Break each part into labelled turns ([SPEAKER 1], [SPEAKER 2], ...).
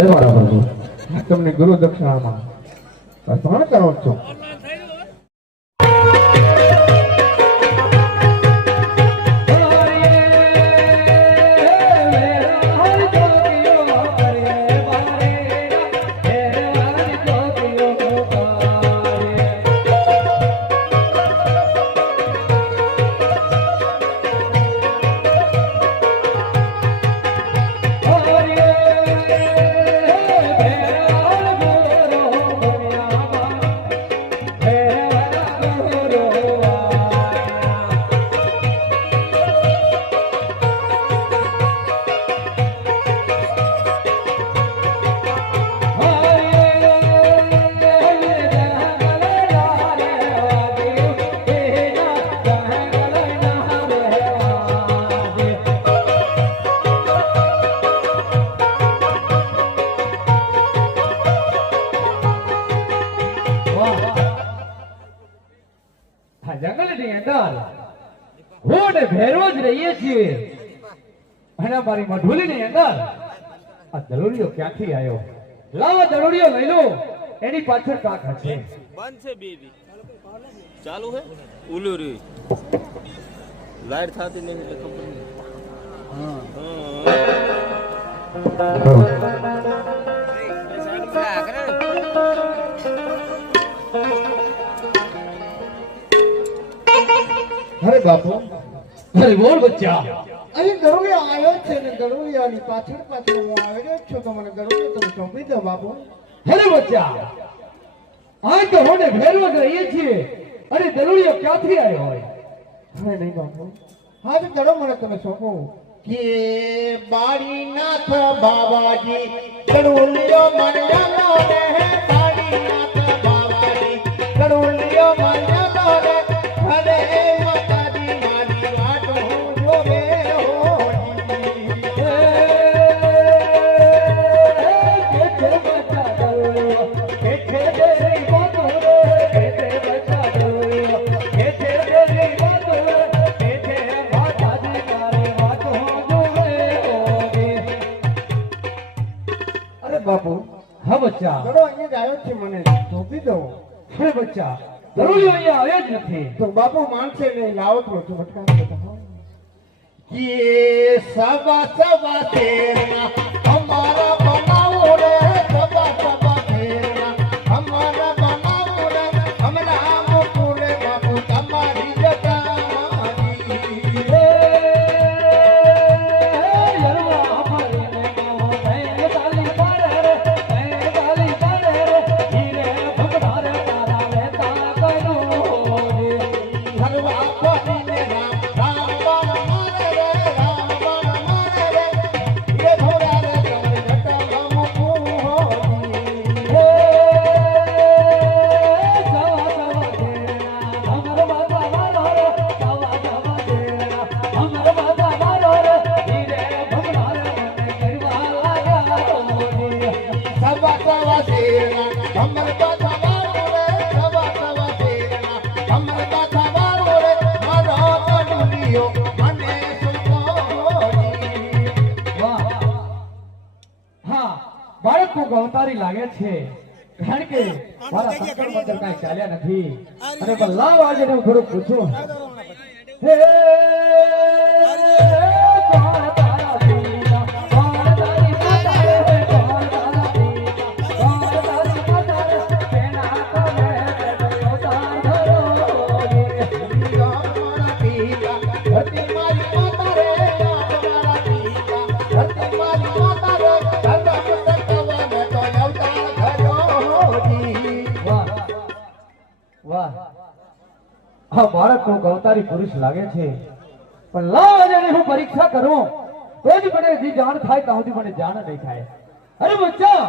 [SPEAKER 1] તમને ગુરુ દક્ષિણામાં અર્પણ કરો છો.
[SPEAKER 2] આ દરોડીઓ ક્યાંથી આવ્યો લાવો દરોડીઓ લઈ લો. એની પાછળ કાક હશે.
[SPEAKER 3] બંધ છે બેબી. ચાલુ હે? ઉલું રહ્યું. લાઈટ થાતી નહીં એટલે ખબર નહીં.
[SPEAKER 1] અરે બાપુ
[SPEAKER 2] અરે બોલ બચ્ચા.
[SPEAKER 1] આવ્યો જ છે ને ગરુડિયાની પાછળ પાછળ હું આવેલો છું. તો મને ગરુડિયો તમે સોંપી દો બાપુ.
[SPEAKER 2] હરે બચ્ચા. આ તો હોને ભેરવો જઈએ છીએ. અરે દરોડીઓ ક્યાંથી આવ્યો હોય?
[SPEAKER 1] હવે નહીં બાપુ. હા તો ગળો મને તમે સોંપો. કે બાળીનાથ બાબાજી ગરુડિયો મણ્યાનો ને બાળીનાથ બાબાજી ગરુડિયો મણ્યાનો ને હરે
[SPEAKER 2] બચ્ચા દરોડીઓ અહીંયા આવ્યો જ નથી
[SPEAKER 1] તો બાપુ માનશે નહીં લાવો તો છું ભટકાવી દેતા ये सबा सबा तेरा
[SPEAKER 2] ગવતારી લાગે છે. કારણ કે મારા સંકટ મંદર કઈ ચાલ્યા નથી. અને લાવ આજે હું થોડું પૂછું. હે આ બાળક તો ગવતારી પુરુષ લાગે છે. પણ લાવ આજે હું પરીક્ષા કરું, તો જ મને જે જાણ થાય ત્યાં સુધી મને જાણ નહીં થાય. અરે બચ્ચા!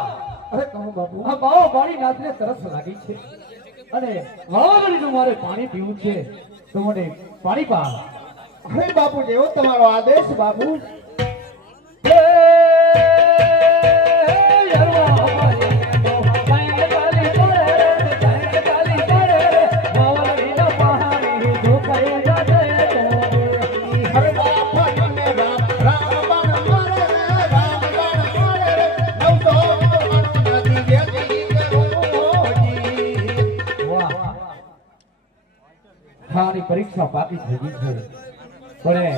[SPEAKER 1] અરે કહું બાપુ,
[SPEAKER 2] આ બાવો પાણી નાથને સરસ લાગી છે. અને વાવાઝોડીનું મારે પાણી પીવું છે, તો મને પાણી પા
[SPEAKER 1] અરે બાપુ, જેવો તમારો આદેશ બાપુ.
[SPEAKER 2] આપણી પરીક્ષા પાકી થઈ છે. પણ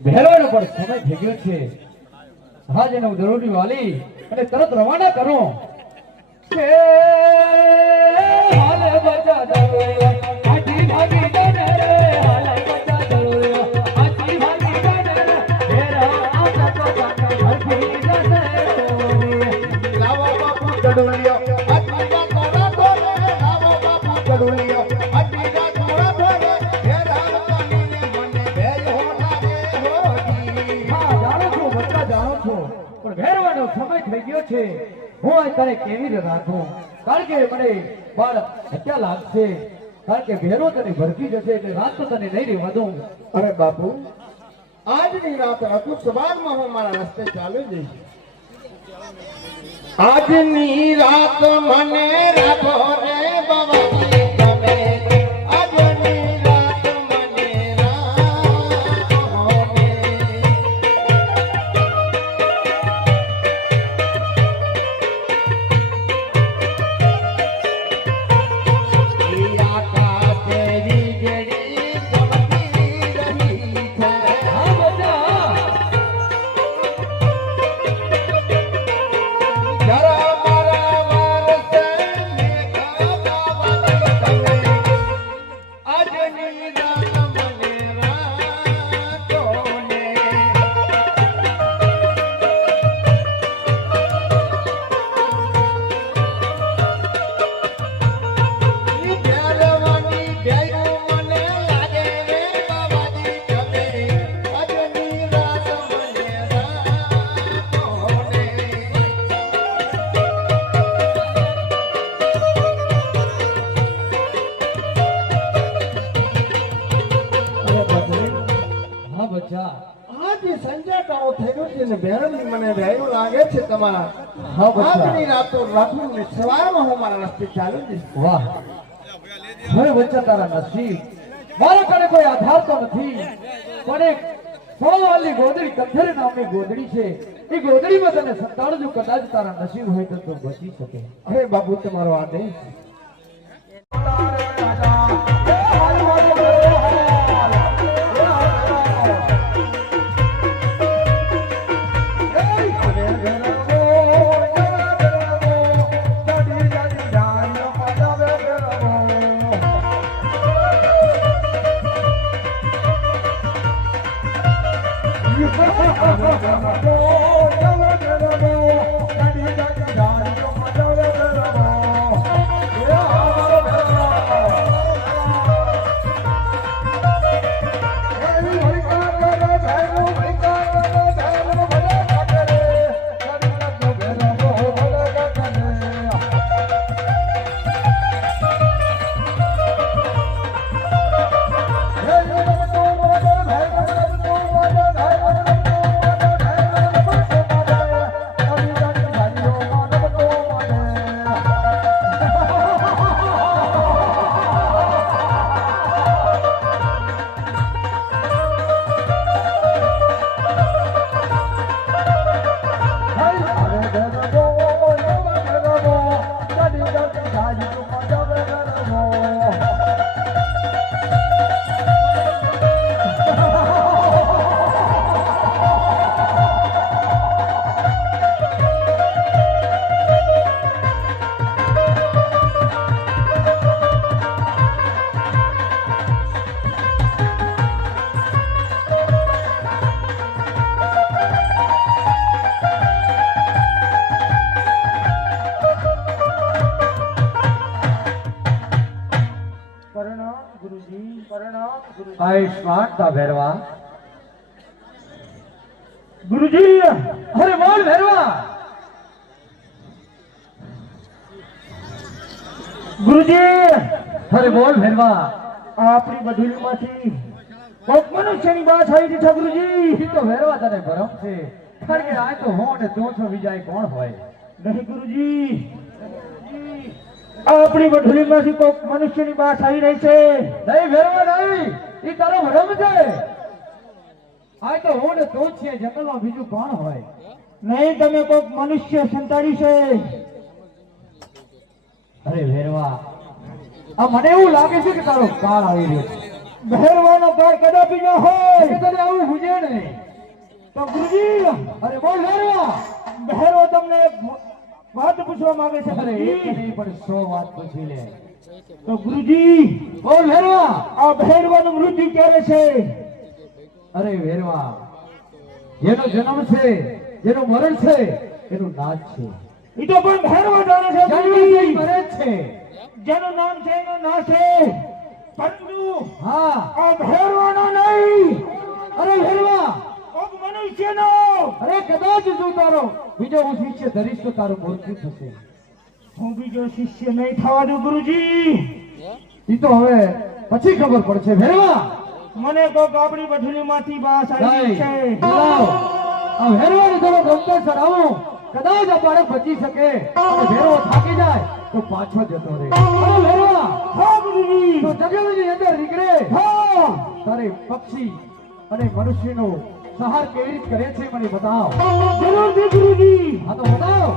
[SPEAKER 2] ભેરવાનો પણ સમય થઈ ગયો છે. હા જેને જરૂરી વાલી અને તરત રવાના કરો. હાલ બજા ભાગી રે હાલે પણ ભેરવાનો સમય થઈ ગયો છે. હું અત્યારે કેવી રીતે રાખું? કારણ કે મને બાળ હત્યા લાગશે. કારણ કે ભેરો તને ભરતી જશે એટલે રાત તો તને નહીં રહેવા દઉં.
[SPEAKER 1] અરે બાપુ આજની રાત અકુત સવારમાં હું મારા રસ્તે ચાલુ જઈશ. આજની રાત મને રાખો રે બાબાજી
[SPEAKER 2] હા
[SPEAKER 1] આજે સંજય સંજાટાઓ થયો છે ને ભેરવની મને ભેરું લાગે છે તમારા આજની રાતો રાખું ને સવારમાં હું મારા રસ્તે ચાલુ જઈશ.
[SPEAKER 2] વાહ. હવે વચ્ચે તારા નસીબ. મારા કને કોઈ આધાર તો નથી. પણ એક સોળવાલી ગોદડી કંઠેરી નામની ગોદડી છે. એ ગોદડીમાં તને સંતાડું જો કદાચ તારા નસીબ હોય તો તું બચી શકે.
[SPEAKER 1] અરે બાબુ તમારો આદેશ.
[SPEAKER 2] આયુષ્માન તા ભેરવા.
[SPEAKER 1] ગુરુજી
[SPEAKER 2] અરે બોલ ભેરવા.
[SPEAKER 1] ગુરુજી
[SPEAKER 2] અરે બોલ ભેરવા.
[SPEAKER 1] આપણી બધુલીમાંથી કોક મનુષ્યની વાત આવી છે ગુરુજી.
[SPEAKER 2] તો ભેરવા તને ભરમ છે. કારણ કે આ તો હું ને તું છો બીજા કોણ હોય?
[SPEAKER 1] નહીં ગુરુજી. આપણી બધુલીમાંથી કોક મનુષ્યની વાત આવી રહી છે.
[SPEAKER 2] નહીં ભેરવા નહીં. એ તારો ભરમ છે. હા તો હું ને તું જ છે જંગલમાં બીજું કોણ હોય?
[SPEAKER 1] નહીં તમે કોક મનુષ્ય સંતાડી છે.
[SPEAKER 2] અરે ભેરવા આ મને એવું લાગે છે કે તારો કાળ આવી રહ્યો છે.
[SPEAKER 4] ભેરવાનો કાળ કદાપી ન હોય.
[SPEAKER 2] તને આવું બુજે ને.
[SPEAKER 4] તો ગુરુજી
[SPEAKER 2] અરે બોલ ભેરવા
[SPEAKER 4] ભેરવો તમને વાત પૂછવા માંગે છે ગુરુજી.
[SPEAKER 2] નહીં પણ 100 વાત પૂછી લે.
[SPEAKER 4] તો ગુરુજી.
[SPEAKER 2] બોલ ભેરવા.
[SPEAKER 4] આ ભેરવાનું મૃત્યુ ક્યારે છે?
[SPEAKER 2] અરે ભેરવા. જેનો જન્મ છે જેનું મરણ છે એનું નાદ છે.
[SPEAKER 4] એ તો પણ ભેરવા જાણે છે ગુરુજી.
[SPEAKER 2] મરે છે.
[SPEAKER 4] જેનું નામ છે એનું ના છે. પરંતુ
[SPEAKER 2] હા.
[SPEAKER 4] આ ભેરવાનો નહીં.
[SPEAKER 2] અરે ભેરવા.
[SPEAKER 4] મનુષ્યનો
[SPEAKER 2] અરે કદાચ જો તારો બીજો હું શિષ્ય ધરીશ તો તારું મૃત્યુ થશે?
[SPEAKER 4] હું બીજો શિષ્ય નહીં થવાનું ગુરુજી.
[SPEAKER 2] એ તો હવે પછી ખબર પડશે. ભેરવા!
[SPEAKER 4] મને કોક આપણી બઠણીમાંથી બાસ આવી છે.
[SPEAKER 2] આ ભેરવાને થોડો ગમતેસર આવું. કદાચ આ બાળક બચી શકે. અને ભેરવો થાકી જાય તો પાછો જતો રહે. અરે ભેરવા!
[SPEAKER 4] હા ગુરુજી.
[SPEAKER 2] તો જગ્યાની અંદર નીકળે.
[SPEAKER 4] હા.
[SPEAKER 2] તારે પક્ષી અને મનુષ્યનો સહાર કેવી રીતે કરે છે મને બતાવ.
[SPEAKER 4] જરૂરથી ગુરુજી
[SPEAKER 2] હા તો બતાવ.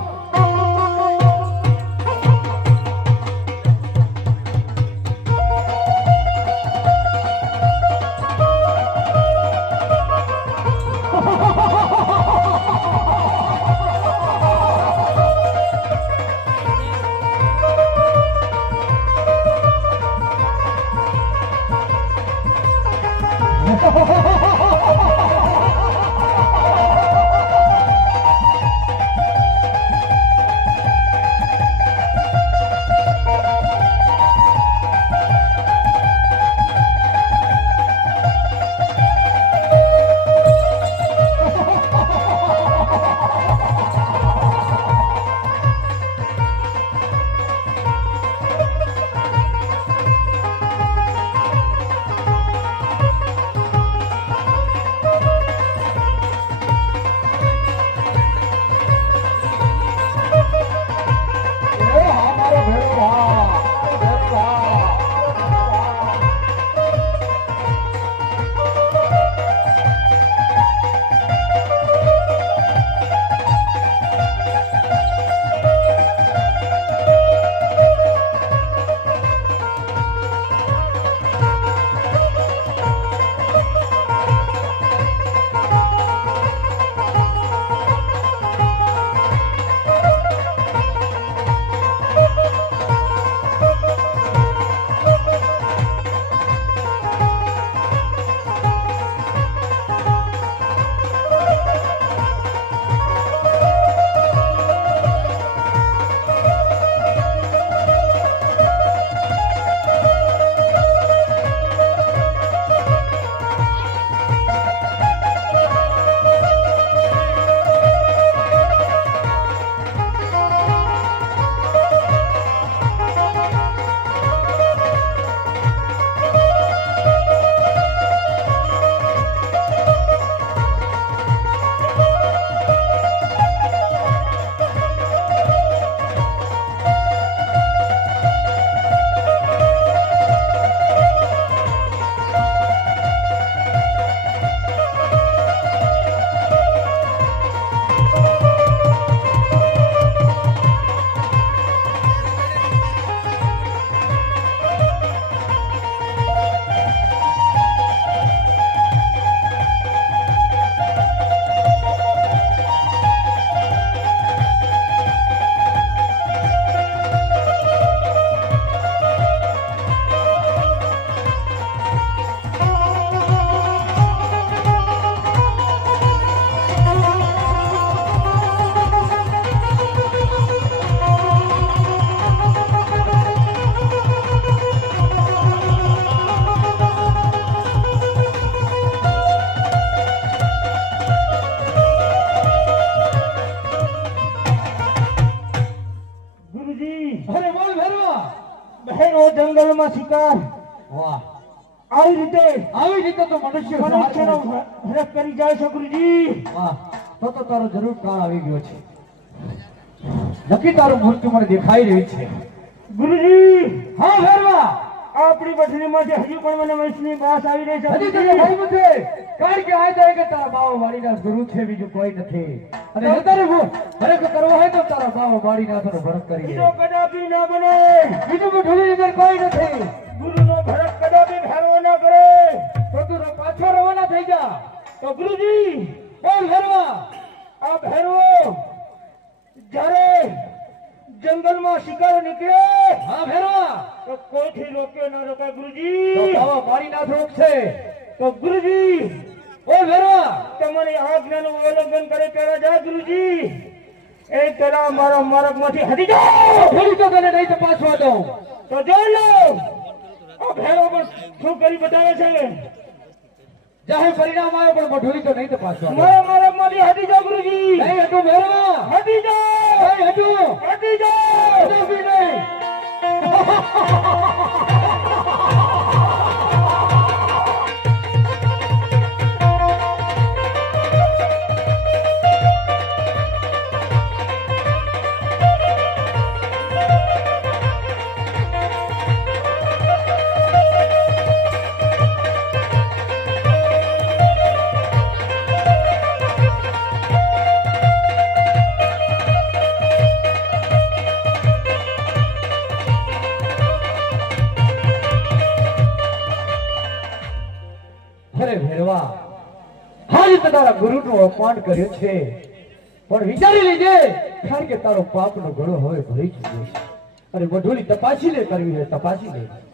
[SPEAKER 4] શિકાર
[SPEAKER 2] વાહ.
[SPEAKER 4] આવી રીતે
[SPEAKER 2] આવી રીતે તો મનુષ્ય
[SPEAKER 4] મનુષ્યનો હરક કરી જાય છે ગુરુજી.
[SPEAKER 2] વાહ. તો તો તારો જરૂર કાળ આવી ગયો છે. નક્કી તારું મૃત્યુ મને દેખાઈ રહ્યું છે.
[SPEAKER 4] ગુરુજી.
[SPEAKER 2] હા ભેરવા
[SPEAKER 4] આપણી બઠણીમાંથી હજુ પણ મને વંશની બાસ આવી રહી છે
[SPEAKER 2] હજી તને. ભાઈ નથી? કારણ કે આ જાય કે તારા બાવો વાડીના ગુરુ છે બીજું કોઈ નથી. અને તારે ખરેખર કરવો હોય તો તારા બાવો વાડીના નાખવાનો ભરત કરી
[SPEAKER 4] બીજો કદાપી ના બને
[SPEAKER 2] બીજું ઢોલી અંદર કોઈ નથી.
[SPEAKER 4] ગુરુનો ભરત કદાપી ફેરવો ના કરે.
[SPEAKER 2] તો તું પાછો રવાના થઈ જા.
[SPEAKER 4] તો ગુરુજી
[SPEAKER 2] બોલ ભેરવા
[SPEAKER 4] આ ભેરવો જ્યારે જંગલમાં શિકાર નીકળે
[SPEAKER 2] હા ભેરવા
[SPEAKER 4] તો કોઈથી રોકે ના રોકાય
[SPEAKER 2] તો
[SPEAKER 4] ગુરુજી
[SPEAKER 2] બાવા બાળી નાખ છે
[SPEAKER 4] તો ગુરુજી
[SPEAKER 2] ઓ ભેરવા
[SPEAKER 4] તમારી આજ્ઞાનું ઉલ્લંઘન કરે ત્યારે જા ગુરુજી. એ પેલા મારા માર્ગમાંથી હટી જાઓ!
[SPEAKER 2] ફરી તો તને નહીં તપાસવા દઉં
[SPEAKER 4] તો જો લો! આ ભેરો પણ શું કરી બતાવે છે?
[SPEAKER 2] જાહેર પરિણામ આવ્યો પણ મઢોરી તો નહીં તપાસવા
[SPEAKER 4] મારા માર્ગમાંથી હટી જાઓ ગુરુજી!
[SPEAKER 2] નહીં હટું ભેરો
[SPEAKER 4] હટી જાઓ!
[SPEAKER 2] હતું
[SPEAKER 4] હટી જાઓ!
[SPEAKER 2] અપમાન કર્યું છે. પણ વિચારી લેજે, કારણ કે તારો પાપનો ઘડો હવે ભરી ચૂક્યો છે. અને વધુની તપાસી લે કરવી હોય તપાસી લે.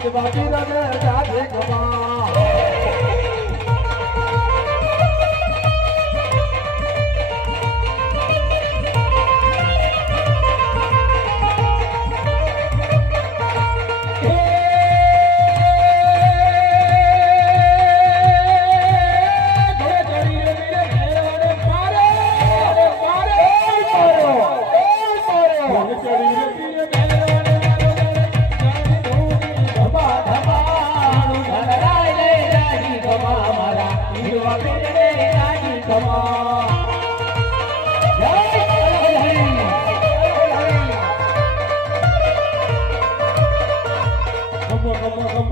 [SPEAKER 2] મારા રાજા પીરને જાજી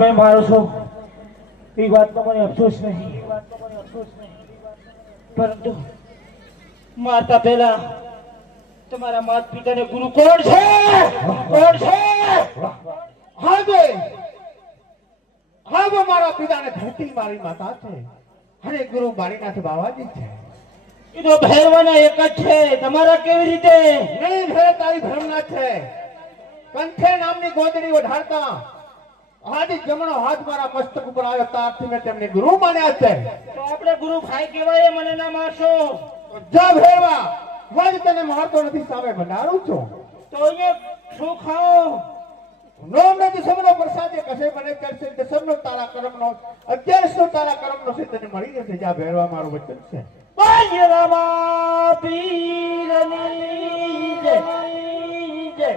[SPEAKER 4] તમે મારો છો. એ વાતનો મને અફસોસ નહીં. પરંતુ માતા પહેલા તમારા માતા પિતાને ગુરુ કોણ છે? કોણ છે?
[SPEAKER 1] હા બે. હા મારા પિતાને ધરતી મારી માતા છે. અને ગુરુ બાળીનાથ બાવાજી છે.
[SPEAKER 4] એ તો ભેરવાના એક જ છે. તમારા કેવી રીતે?
[SPEAKER 1] નહીં ભેર તારી ભ્રમના છે. કંઠે નામની ગોદડી ઓઢાડતા આજે જમણો હાથ મારા મસ્તક ઉપર આવ્યો ત્યારથી મેં તેમને ગુરુ માન્યા છે.
[SPEAKER 4] તો આપણે ગુરુ ભાઈ કહેવાય મને ના મારશો.
[SPEAKER 1] જા ભેરવા હું તને મારતો નથી સામે બનારું છું.
[SPEAKER 4] તો એ શું ખાઓ?
[SPEAKER 1] નોમ નથી સબનો પ્રસાદ કશે મને કરશે તે સબનો તારા કર્મનો અત્યારે તારા કર્મનો છે તને મળી જશે. જા ભેરવા મારું વચન છે.
[SPEAKER 4] બાજરામાં પીરની જય જય.